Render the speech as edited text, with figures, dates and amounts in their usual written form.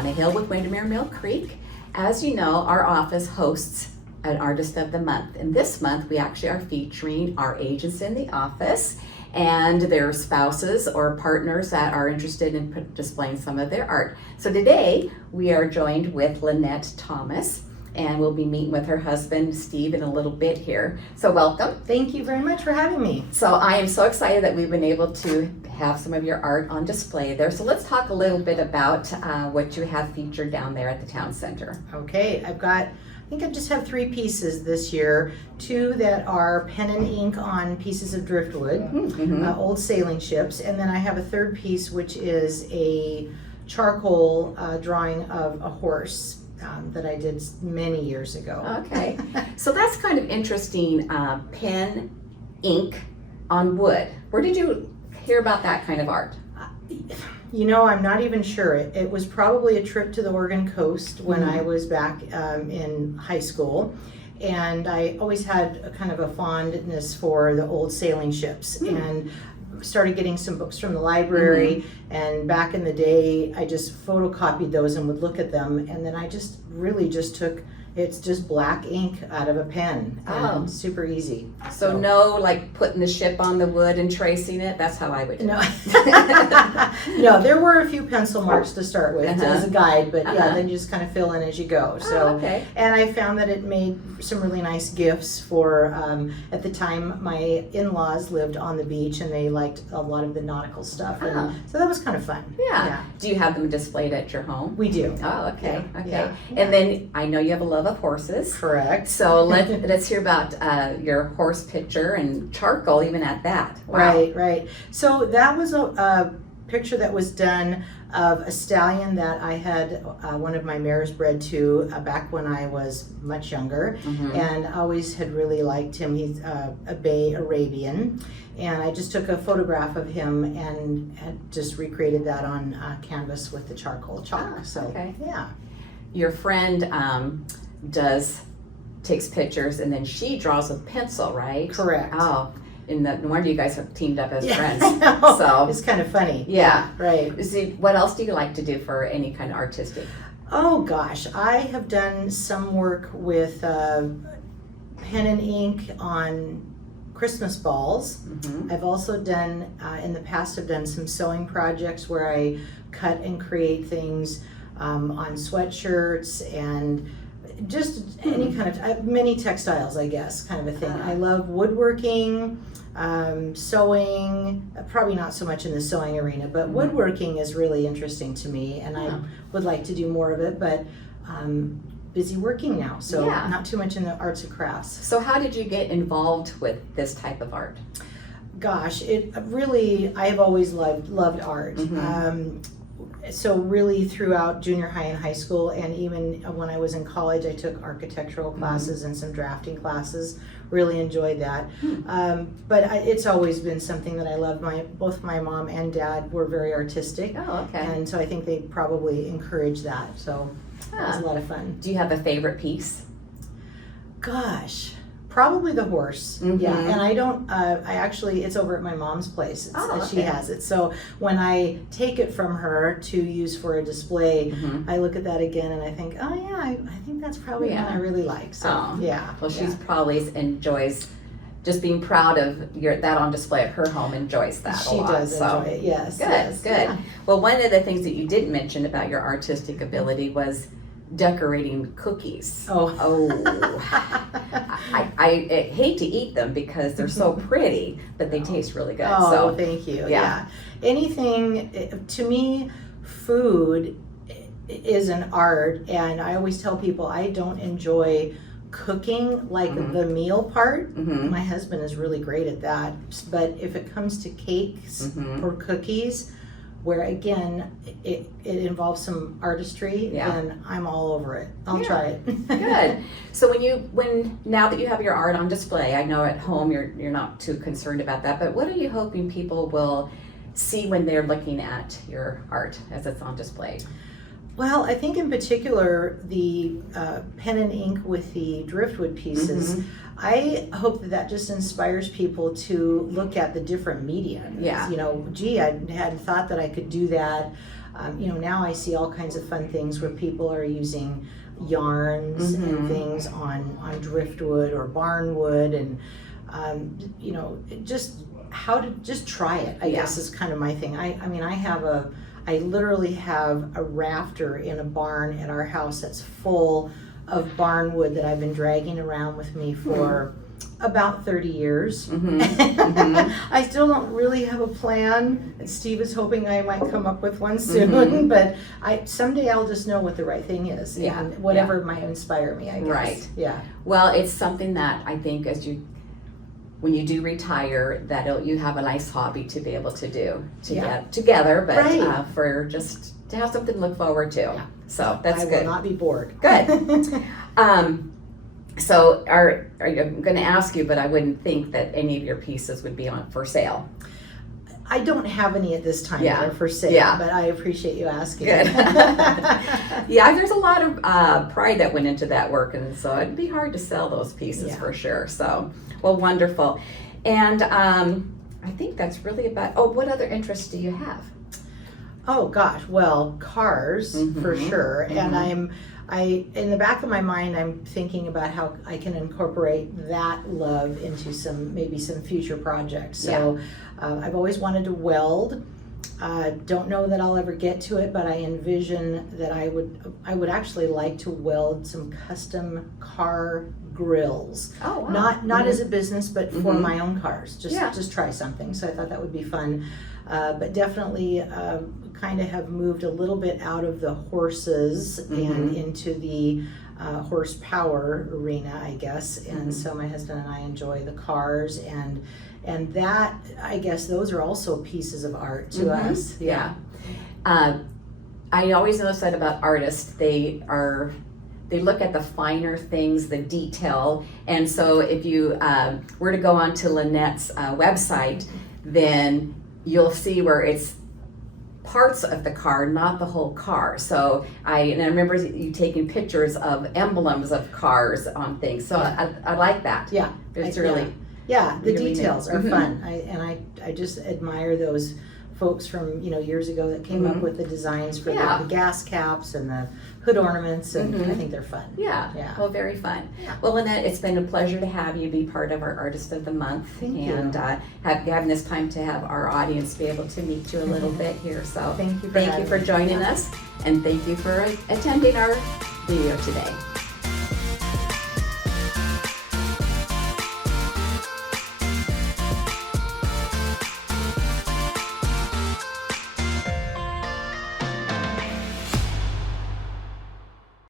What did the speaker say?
on a Hill with Windermere Mill Creek. As you know, our office hosts an Artist of the Month. And this month, we actually are featuring our agents in the office and their spouses or partners that are interested in displaying some of their art. So today, we are joined with Lynette Thomas, and we'll be meeting with her husband, Steve, in a little bit here. So welcome. Thank you very much for having me. So I am so excited that we've been able to have some of your art on display there. So let's talk a little bit about what you have featured down there at the town center. Okay, I think I just have 3 pieces this year. 2 that are pen and ink on pieces of driftwood, old sailing ships, and then I have a 3rd piece which is a charcoal drawing of a horse. That I did many years ago. Okay, so that's kind of interesting, pen, ink on wood. Where did you hear about that kind of art? You know, I'm not even sure. It was probably a trip to the Oregon coast when I was back in high school. And I always had a kind of a fondness for the old sailing ships. And started getting some books from the library, and back in the day I just photocopied those and would look at them, and then I just really just took, it's just black ink out of a pen, and super easy. So no like putting the ship on the wood and tracing it? That's how I would do it. No, there were a few pencil marks to start with as a guide, but yeah, then you just kind of fill in as you go. So, and I found that it made some really nice gifts for, at the time my in-laws lived on the beach and they liked a lot of the nautical stuff, and so that was kind of fun. Yeah. Do you have them displayed at your home? We do. Oh, okay. And then I know you have a love of horses. Correct. So let's hear about your horse picture and charcoal even at that. Wow. Right. So that was a picture that was done of a stallion that I had one of my mares bred to back when I was much younger, and I always had really liked him. He's a Bay Arabian, and I just took a photograph of him and just recreated that on canvas with the charcoal chalk. Yeah. Your friend takes pictures and then she draws with pencil, right? Correct. Oh, and no wonder you guys have teamed up as friends. So it's kind of funny. Yeah. Right. See, what else do you like to do for any kind of artistic? Oh gosh, I have done some work with pen and ink on Christmas balls. I've also done, in the past, I've done some sewing projects where I cut and create things on sweatshirts and just any kind of, many textiles, I guess, kind of a thing. I love woodworking, sewing, probably not so much in the sewing arena, but woodworking is really interesting to me, and I would like to do more of it, but busy working now, so not too much in the arts and crafts. So how did you get involved with this type of art? Gosh, it really, I've always loved art. So really throughout junior high and high school, and even when I was in college, I took architectural classes and some drafting classes. Really enjoyed that. But it's always been something that I love. Both my mom and dad were very artistic. Oh, okay. And so I think they probably encouraged that. So that was a lot of fun. Do you have a favorite piece? Gosh. Probably the horse, yeah. And I don't, I actually, it's over at my mom's place. She has it. So when I take it from her to use for a display, I look at that again and I think, oh yeah, I think that's probably one I really like. So yeah. Well, she's probably enjoys just being proud of that on display at her home, enjoys that a lot. She does enjoy it, yes. Good. Yeah. Well, one of the things that you didn't mention about your artistic ability was decorating cookies. I hate to eat them because they're so pretty, but they taste really good. So thank you. Yeah. Anything, to me, food is an art, and I always tell people I don't enjoy cooking like the meal part. My husband is really great at that, but if it comes to cakes or cookies, where again it involves some artistry, and I'm all over it. I'll try it. Good. So now that you have your art on display, I know at home you're not too concerned about that, but what are you hoping people will see when they're looking at your art as it's on display? Well, I think in particular the pen and ink with the driftwood pieces, I hope that just inspires people to look at the different mediums. Yeah. You know, gee, I hadn't thought that I could do that. Now I see all kinds of fun things where people are using yarns and things on driftwood or barnwood, and just try it, I guess, is kind of my thing. I literally have a rafter in a barn at our house that's full of barnwood that I've been dragging around with me for about 30 years. I still don't really have a plan. Steve is hoping I might come up with one soon, but someday I'll just know what the right thing is, and whatever might inspire me, I guess. Right. Yeah. Well, it's something that I think when you do retire, that you have a nice hobby to be able to do together, but for just to have something to look forward to. Yeah. So that's good. I will not be bored. Good. So I'm going to ask you, but I wouldn't think that any of your pieces would be on for sale. I don't have any at this time that are for sale, but I appreciate you asking. Good. Yeah, there's a lot of pride that went into that work, and so it'd be hard to sell those pieces for sure. So, well, wonderful. And I think that's really about, what other interests do you have? Oh gosh, well, cars for sure. And in the back of my mind, I'm thinking about how I can incorporate that love into maybe some future projects. So I've always wanted to weld. Don't know that I'll ever get to it, but I envision that I would actually like to weld some custom car grills. Oh, wow. Not as a business, but for my own cars. Just try something. So I thought that would be fun. But definitely kind of have moved a little bit out of the horses and into the horsepower arena, I guess. And so my husband and I enjoy the cars, and that, I guess, those are also pieces of art to us. Yeah. I always notice that about artists. They look at the finer things, the detail. And so if you were to go onto Lynette's website, then you'll see where it's parts of the car, not the whole car. So I remember you taking pictures of emblems of cars on things. So I like that. Yeah. It's really... Yeah, the details are fun. I just admire those folks from years ago that came up with the designs for the gas caps and the hood ornaments, and I think they're fun. Yeah. Well, very fun. Well, Lynette, it's been a pleasure to have you be part of our Artist of the Month. Thank you. And having this time to have our audience be able to meet you a little bit here. So thank you for joining us, and thank you for attending our video today.